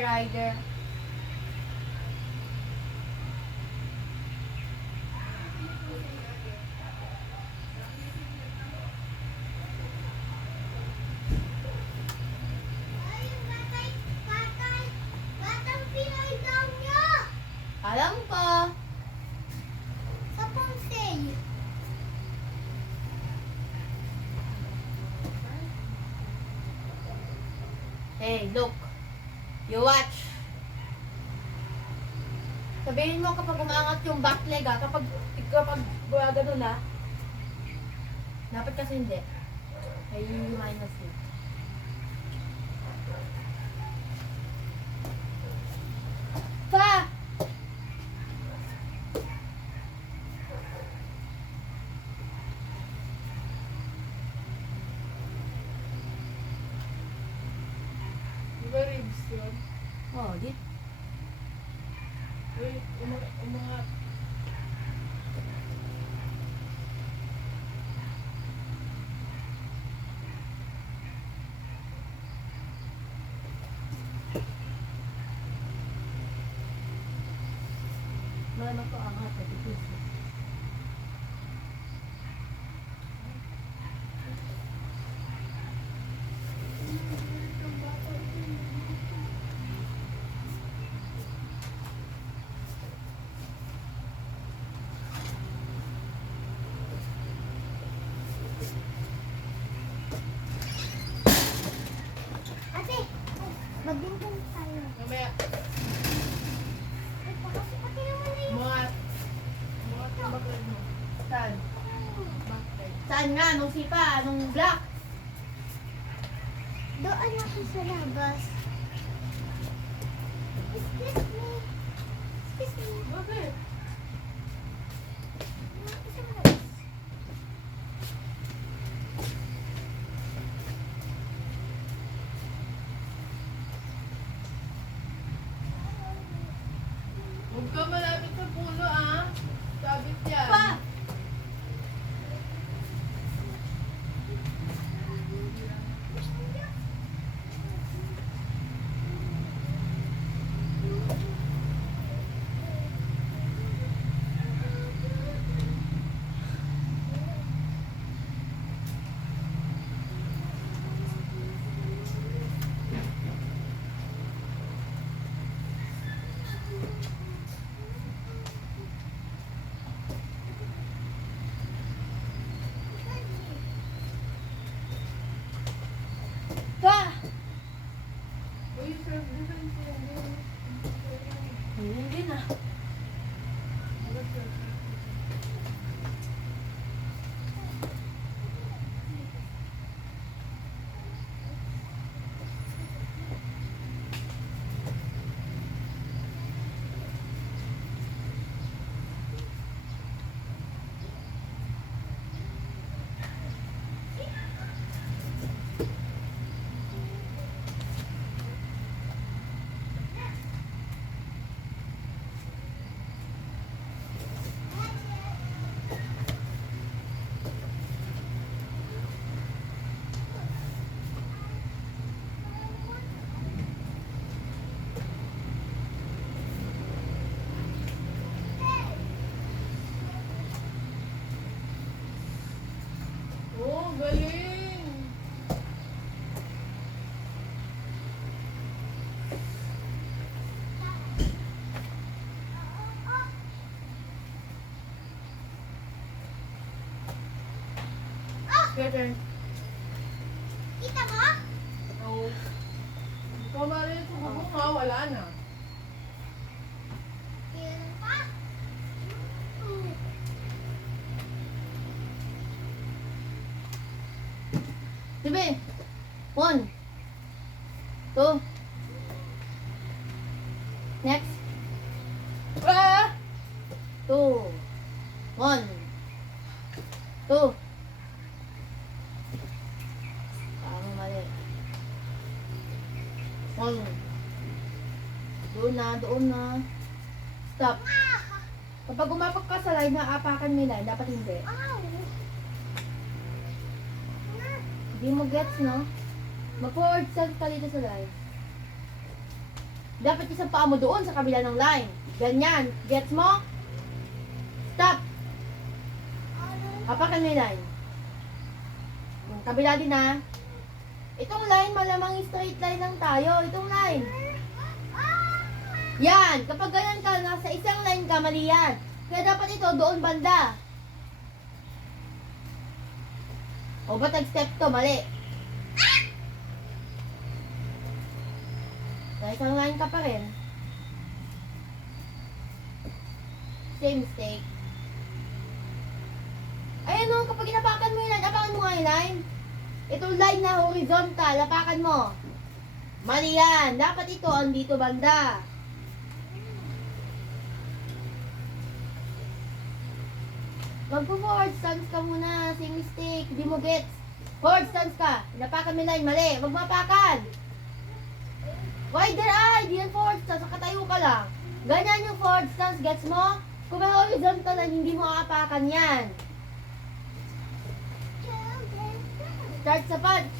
rider. Alam ko. Sa Ponsel. Hey, look. You watch. Sabihin mo kapag umangat yung back leg kapag gano'n dapat kasi hindi. Ay, yung minus yun. Pa! Diba ribs yun? Oh, di. Uy, umangat. Ano ko angat at ipisi. Ate, badminton tayo. Mamaya, Ay, pati naman na yun. umangat. Umangat yung backline mo. Saan? Backline. Saan nga? Nung sipa? Nung black? Doon ako sa labas. Excuse me. Excuse me. Bakit? Sa labas. Huwag ka malapit sa puno, ah. Sabit yan. Pa! Pa! Uy, serve defense yan. Hindi na. Oh, galing! Your turn. Kita mo? Oh. Ikaw ba rin sa bubong, ha? Wala na. Yan pa. Diba? 1. 2. Next. Ah! 2. 1. 2. Tama mali. 1. Doon na. Stop. Kapag umapak ka sa line, naapakan mo yung line. Dapat hindi. Ow! Hindi mo gets, no? Mag-forward send ka dito sa line. Dapat isang paa mo doon sa kabila ng line. Ganyan. Gets mo? Stop. Hapakan mo yung line. Kabila din ha. Itong line, malamang straight line lang tayo. Itong line. Yan. Kapag ganyan ka, nasa isang line ka, mali yan. Kaya dapat ito, doon banda. O ba't nag-step to? Mali. Sa isang line ka pa rin. Same mistake. Ayan o, kapag inapakan mo yung line, apakan mo nga yung line. Itong line na horizontal, apakan mo. Mali yan. Dapat ito, andito banda. Magpo-forward stance ka muna. Same mistake. Hindi mo gets. Forward stance ka. Inapakan mo yung line, mali. Wag mapakan. Wider eye. Di yan forward stance. Nakatayo ka lang. Ganyan yung forward stance. Gets mo? Kung may horizontal line, hindi mo aapakan yan. Start sa punch.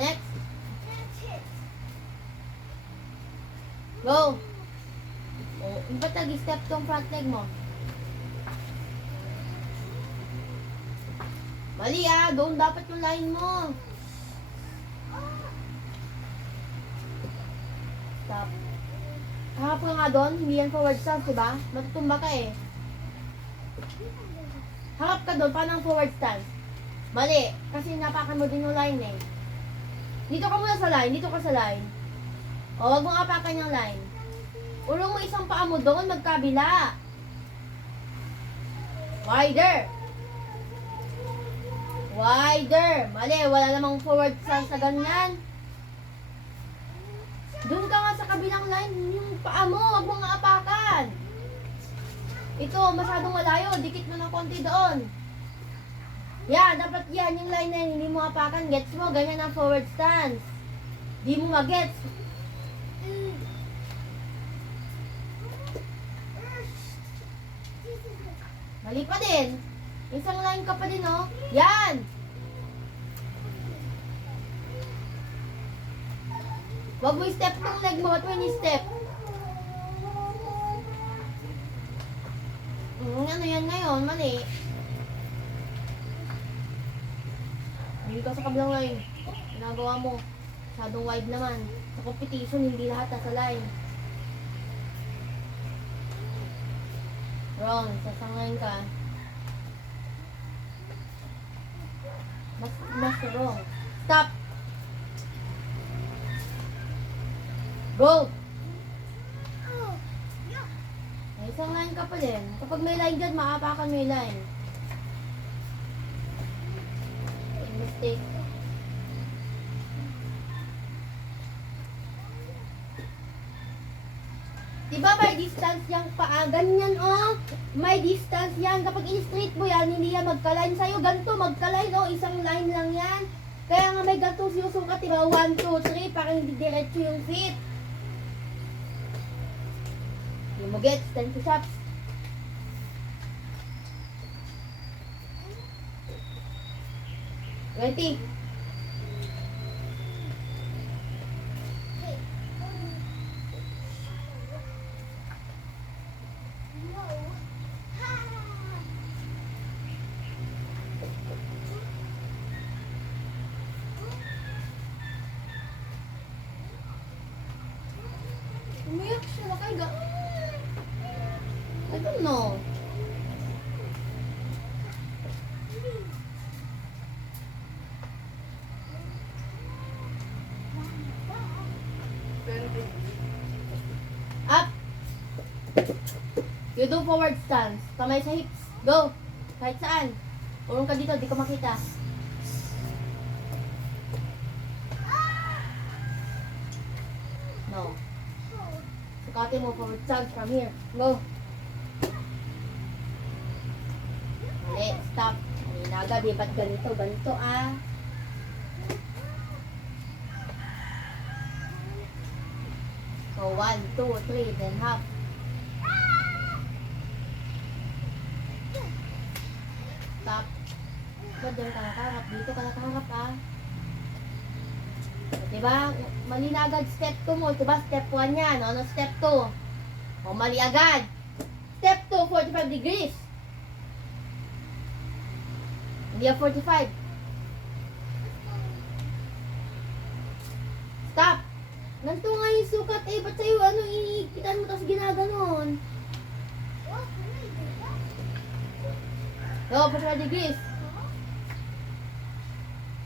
Next. Go. Oh, ba't nag-step tong front leg mo? Mali ah, doon dapat yung line mo. Stop. Harap ka nga doon, hindi yan forward stance, diba? Matutumba ka eh. Harap ka doon, paano ang forward stance? Mali, kasi napakan mo din yung line eh. Dito ka muna sa line, dito ka sa line. O, wag mong apakan yung line. Ulong mo isang paa mo doon, magkabila. Wider. Wider. Mali, wala namang forward stance na ganyan. Doon ka nga sa kabilang line, yung paa mo, wag mong apakan. Ito, masyadong malayo, dikit mo ng konti doon. Yan, dapat yan, yung line na yun, hindi mo apakan. Gets mo, ganyan ang forward stance. Di mo magets. Mali pa din. Isang line ka pa din, oh. Yan! Wag mo i-step ng leg mo. Ba't mo ni-step? Ano yan ngayon? Mali. Hindi ka sa kabilang line. Ginagawa mo. Masyadong wide naman. Sa competition, hindi lahat nasa line. Wrong. Sasangayin ka. Mas wrong. Stop. Go. May isang line ka pa din. Kapag may line dyan, maapakan mo yung line. Mistake. Diba may distance yung paa? Ganyan oh. May distance yan. Kapag in-straight mo yan, hindi yan magka-line sa'yo. Ganito, magka-line oh. Isang line lang yan. Kaya nga may ganito sinusukat, diba? 1, 2, 3, para hindi diretso yung feet. Hindi mo gets, 10 push-ups. Ready? Umiyak siya, nakaiga. I don't know. Up. You do forward stance. Kamay sa hips. Go. Kahit saan. Urong ka dito, di ka makita. No. Sukatin mo forward stance from here. Go. Mali. Stop. Naga, di ba't ganito? Ganito ah. So, 1, 2, 3, then half. Stop. Ba't dyan ka nakaharap? Dito ka nakaharap ah. Diba? Mali na agad step 2 mo. Diba step 1 yan? Ano step 2? O mali agad. Step 2, 45 degrees. Hindi yan 45. Stop. Ganito nga yung sukat eh. Ba't sa'yo ano iikitan mo tapos ginaganon? Oh, can I do that? So, 45 degrees.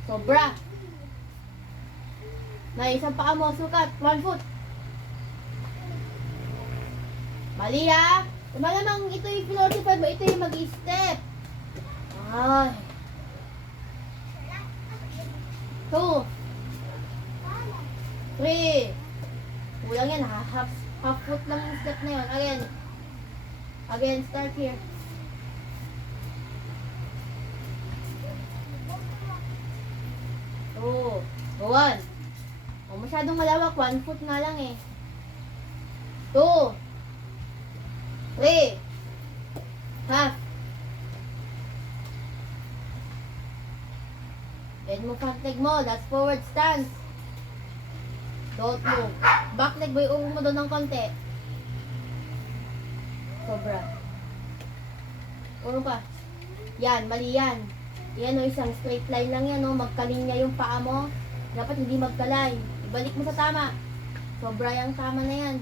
Sobra. Na isang paa mo, sukat. 1 foot. Mali ha. Malamang ito yung 45 ba? Ito yung mag-step. Ay. 2. 3. Kulang yan ha. Half foot lang yung step na yun. Again, start here. 2. 1. O, masyadong malawak. 1 foot nga lang eh. 2. 3. Half. Bend mo front leg mo. That's forward stance. Don't move. Back leg boy, urong mo doon ng konti. Sobra. Urong pa. Yan, mali yan. Yan o, isang straight line lang yan o. Magkalinya yung paa mo. Dapat hindi magkalay. Ibalik mo sa tama. Sobra yung tama na yan.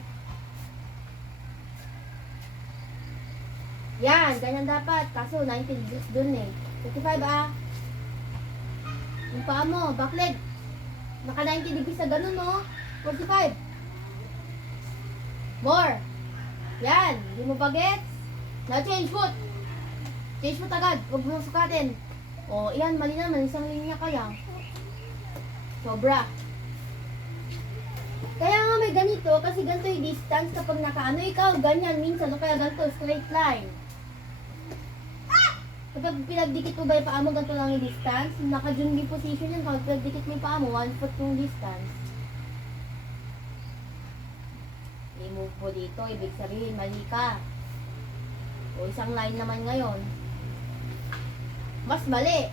Yan, ganyan dapat. Kaso 90 degrees dun eh. 55 ah. Yung paa mo, back leg. Naka 90 degrees sa ganun no. 45. More. Yan, hindi mo ba gets? Now change foot. Change foot agad. Huwag mo sukatin. O, yan, mali naman. Isang linya kaya. Sobra. Kaya nga may ganito, kasi ganito yung distance kapag nakaano, ikaw, ganyan minsan, o kaya ganito, straight line. Kapag pinagdikit mo ba yung paa mo, ganito lang yung distance, naka-jungi position yan, kapag pinagdikit mo yung paa mo, 1 foot yung distance. I-move mo dito, ibig sabihin, mali ka. O isang line naman ngayon. Mas mali.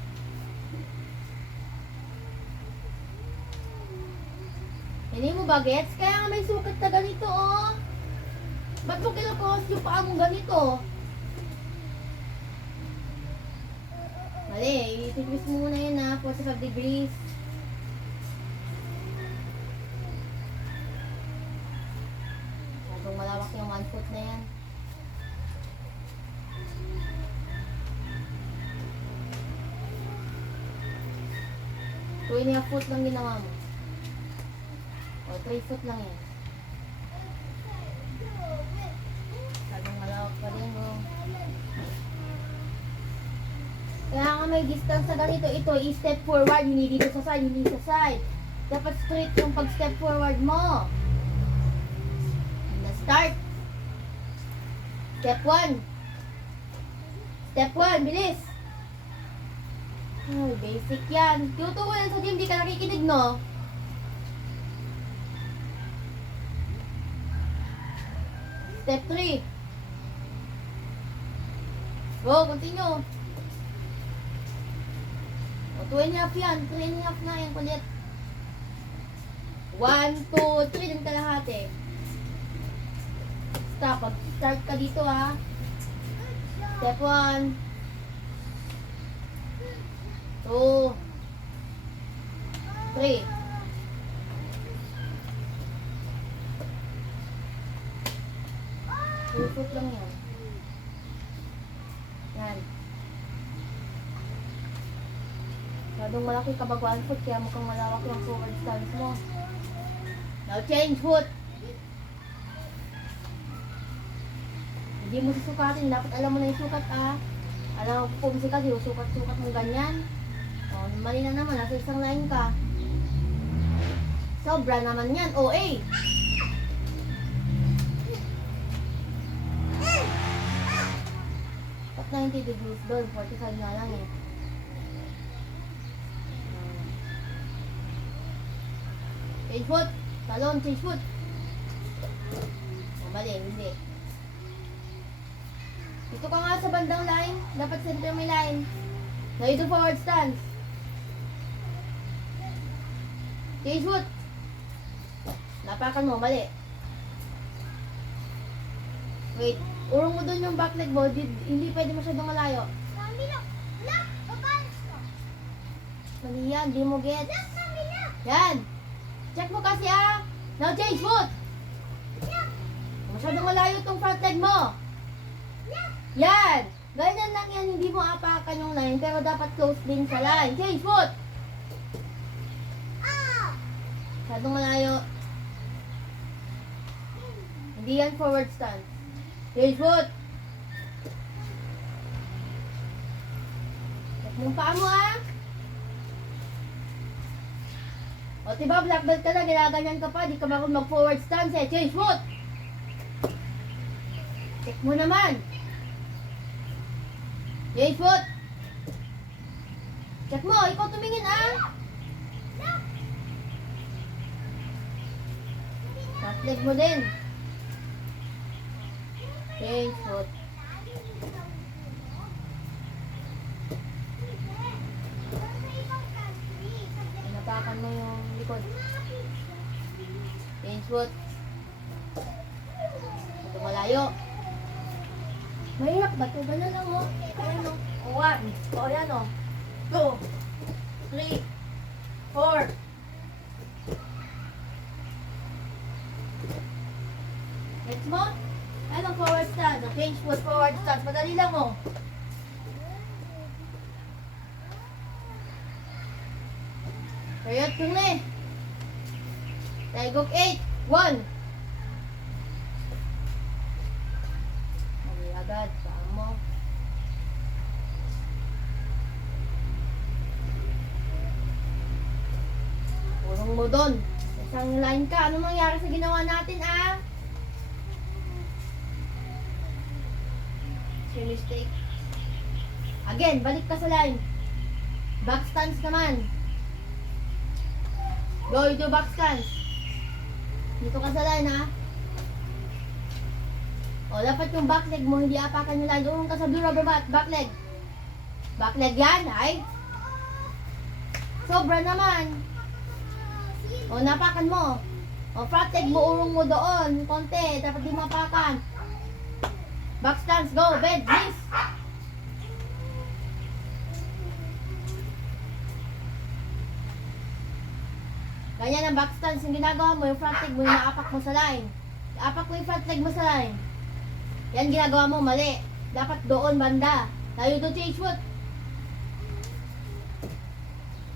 Hindi mo ba gets? Kaya nga may sukat na ganito, oh. Ba't mo kinukos yung paa mong ganito? Mali, i-twist mo muna yun, ha. 45 degrees. Masyadong malawak yung 1 foot na yan. Two and a half foot lang ginawa mo. O, 3 foot lang yan. Masyadong malawak pa rin, oh. Kaya nga may distance sa ganito. Ito, i-step forward. Hindi dito sa side, hindi sa side. Dapat straight yung pag-step forward mo. Na-start. Step 1. Step 1, bilis. Oh, basic yan. Tuto ko yan sa gym, di ka nakikinig, no? Step 3. Go, continue. O, 2 and a half yan. 3 and a half na yan, kulit. 1, 2, 3 ng kalahati. Stop. Pag-start ka dito, ha. Step 1. 2, 3. Foot lang yan. Yan. Masyadong malaki kapag 1 foot, kaya mukhang malawak yung forward stance mo. Now change foot. Hindi mo susukatin. Dapat alam mo na yung sukat, ah. Alam mo kung sikat, yung sukat-sukat mo ganyan. O, mali na naman. Nasa isang line ka. Sobra naman yan. OA. At 90 degrees doon. 45 na lang eh. Change foot. Talon, change foot. O, mali. Hindi. Dito ka nga sa bandang line. Dapat center may line. Now you do forward stance. Change foot. Napakan mo, mali. Wait, urong mo doon yung back leg mo, hindi pwede masyadong malayo. Camilo. Look. Babalas ko. Mali yan, di mo get. Look, Camilo. Yan. Check mo kasi ah. Now change foot. Look. Masyadong malayo tong front leg mo. Look. Yan. Ganyan lang yan, hindi mo apakan yung line, pero dapat close din sa line. Change foot. Ah. Masyadong malayo. Hindi yan forward stance. Change foot. Check mo yung paa mo ah. O diba, black belt ka na, ginaganyan ka pa, di ka marunong mag-forward stance eh. Change foot. Check mo naman. Change foot. Check mo, ikaw tumingin ah. Back leg mo din. Change foot. Inapakan mo yung likod. Change foot. Ito malayo. Mahirap ba ito? Ganun lang o. Ayan o. O, 1. O, ayan o. 2. 3. 4. Gets mo? Ano forward stance? O, change foot, forward stance. Madali lang o. Kayat kung na eh. Taigok 8. 1. Mali agad. Paa mo. Purong mo doon. Isang line ka. Ano mangyari sa ginawa natin ah? Your mistake. Again, balik ka sa line. Back stance naman. Go, you do back stance. Dito ka sa line ha. O, dapat yung back leg mo, hindi apakan yung line. Doon ka sa blue rubber mat, back leg. Back leg yan, ay. Sobra naman. O, napakan mo. O, front leg mo, urong mo doon. Konti, dapat di mapakan. Back stance, go, bend, knees. Ganyan ang back stance, yung ginagawa mo, yung front leg mo, yung naapak mo sa line. Naapak mo yung front leg mo sa line. Yan ginagawa mo, mali. Dapat doon, banda. Tayo do change foot.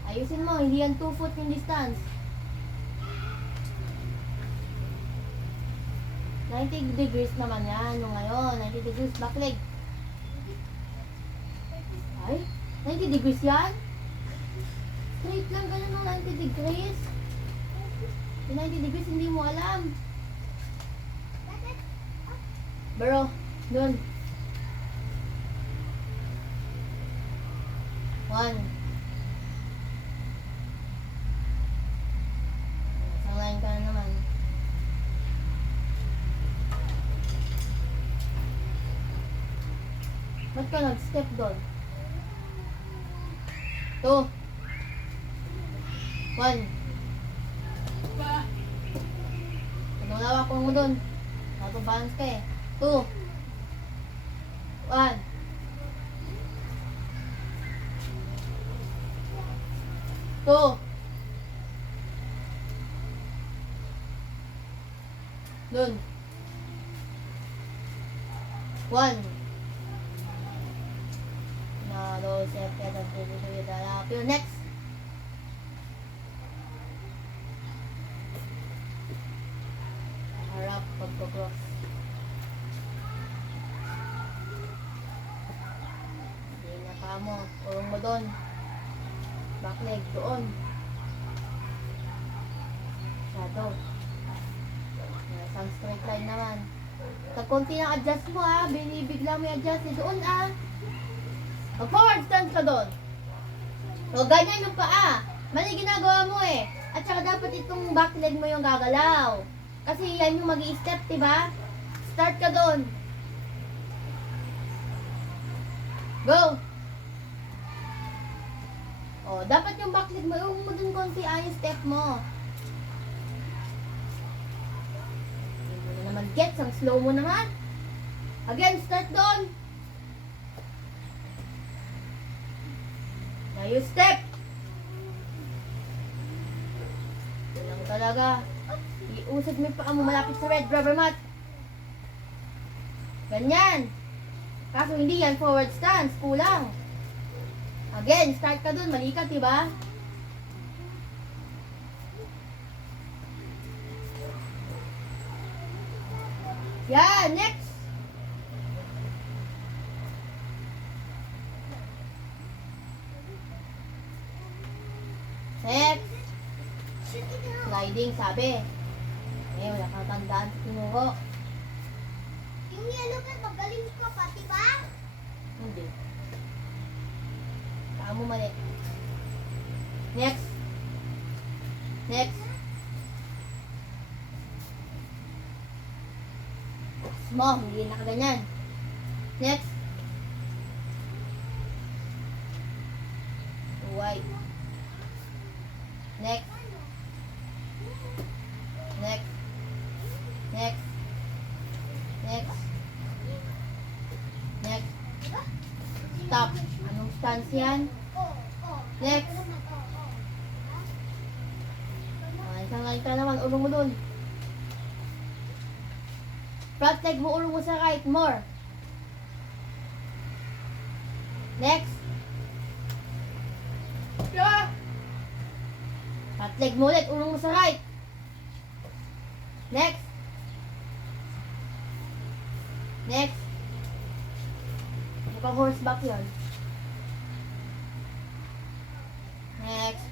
Ayusin mo, hindi yan 2 foot yung distance. 90 degrees naman yan, yung ngayon. 90 degrees back leg. Ay, 90 degrees yan? Straight lang ganun ng 90 degrees. Yung 90 degrees, hindi mo alam. Bro, dun. 1. Isang line ka na naman. Ba't ka nag-step doon? 2. 1. Pinulawa ko mo doon. Nakabalance ka eh. 2. 1. Two. Dun. 1. Now, step, your next. Harap, pagpag-cross. Hindi na pa mo. Urong mo doon. Back leg doon. Shadow. Isang straight line naman. Pag konti ng adjust mo ha, binibigla mo yung adjust doon ah. Mag-forward stance ka doon. O ganyan yung paa. Mali ginagawa mo eh. At saka dapat itong back leg mo yung gagalaw. Kasi yan yung mag-i-step, diba? Start ka doon. Go! O, dapat yung back leg mo, yung mo dun konti yung step mo. Gets, ang slow mo naman. Again, start doon. Now you step. Walang talaga. Iusad mo yung paa mo malapit sa red rubber mat. Ganyan. Kaso hindi yan forward stance. Kulang. Again, start ka dun. Mali ka, diba? Yan, next. Next. Sliding, sabi. Eh, wala kang tandaan sa tinuro. Yung yellow ka, magaling ka pa, diba? Hindi. Saan mo mali. Next. Next. Mo, hindi na ganyan. Next. White. Next. Next. Next. Next. Next. Stop. Anong stance yan? Next. Isang ka naman. Ulong mo dun. Front leg mo, ulong mo sa right. More. Next. Yeah! Front leg mo ulit. Ulong mo sa right. Next. Next. Mukhang horseback yun. Next.